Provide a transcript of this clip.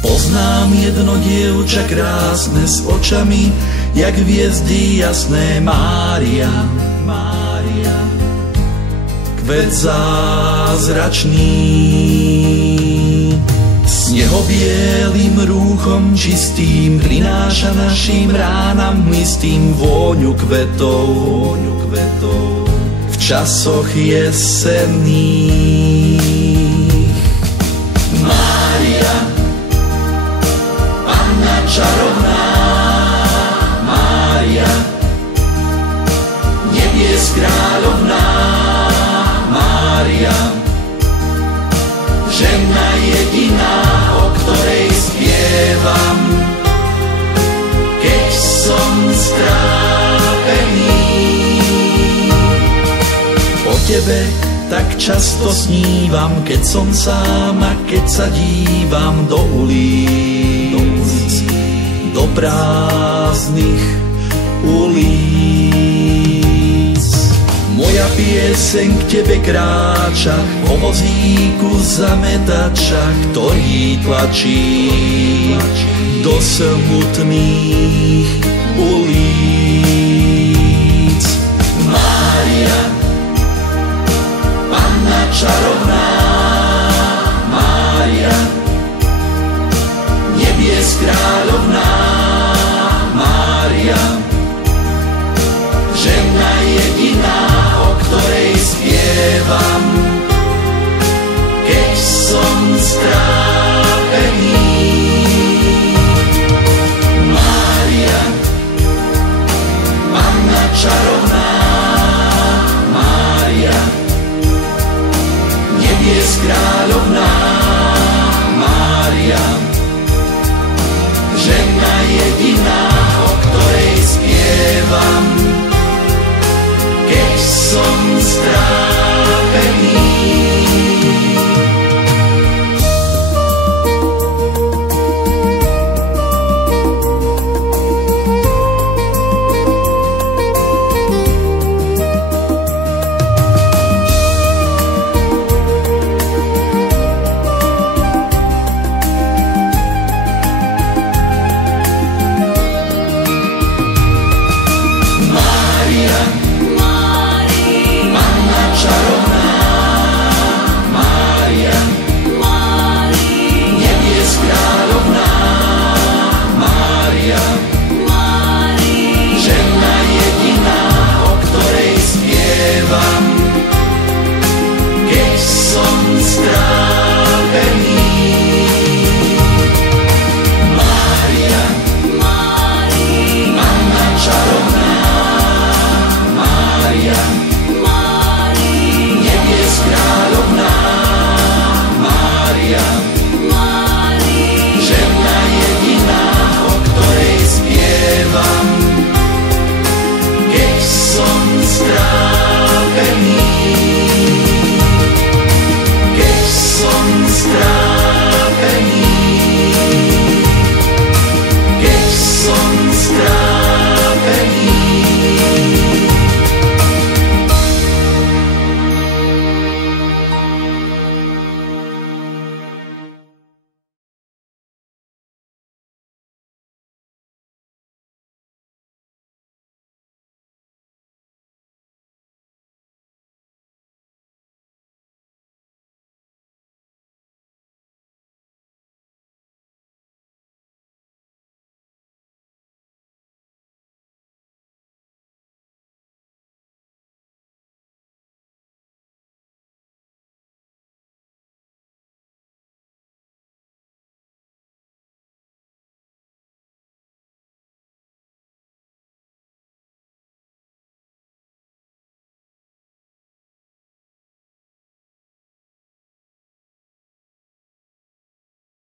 Poznám jedno dievča krásne s očami, jak hviezdy jasné, Mária, Mária, kvet zázračný. Snehobielým rúchom čistým prináša našim ránam istým vôňu kvetov, v časoch jesenných. Mária, Panna čarovná, Mária, nebies kráľovná, Mária, žena jediná, o ktorej spievam, keď som strápený. O tebe tak často snívam, keď som sám a keď sa dívam do ulic, do prázdnych ulic. Moja pieseň k tebe kráča po vozíku zametača, ktorý tlačí do smutných ulic. Mária, Panna čarovná,